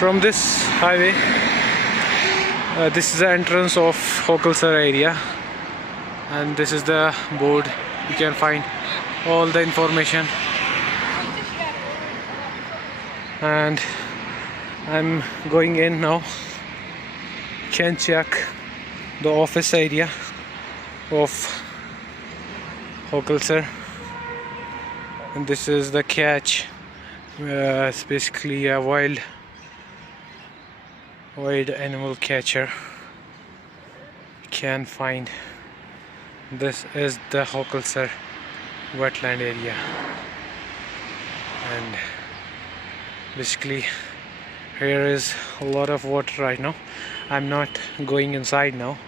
From this highway, this is the entrance of Hokulsar area, and this is the board. You can find all the information, and I'm going in now. You can check the office area of Hokulsar, and this is the catch. It's basically a wild animal catcher. You can find this is the Hokulsar wetland area, and basically here is a lot of water right now. I'm not going inside now,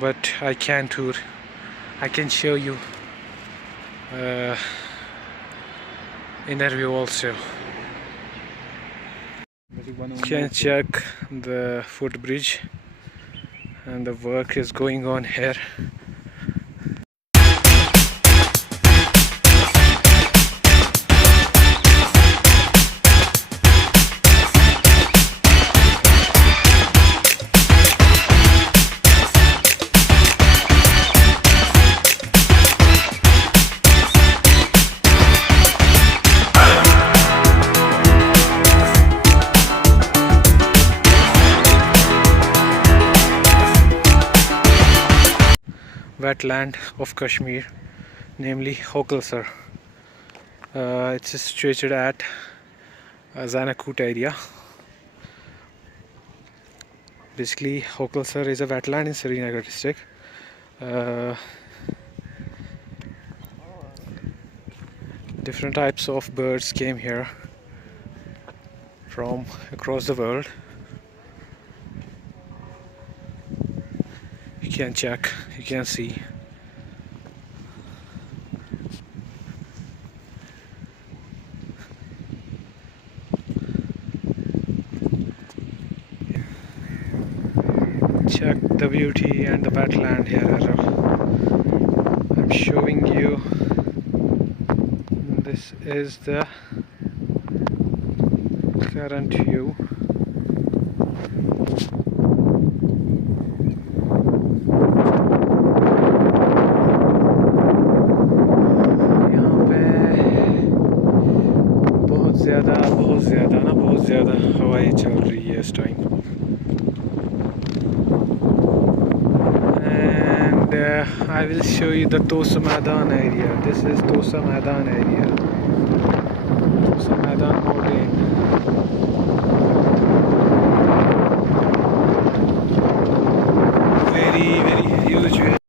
but I can tour. I can show you inner view also. You can check the footbridge, and the work is going on here. Wetland of Kashmir, namely Hokulsar. It's situated at Zanakut area. Basically, Hokulsar is a wetland in Srinagar district. Different types of birds came here from across the world. You can check, you can see. Check the beauty and the wetland here. I'm showing you. This is the current view. बहुत ज़्यादा हवाएं चल रही है इस time, and I will show you the Tosa Maidan area. This is Tosa Maidan area. Tosa Maidan mountain.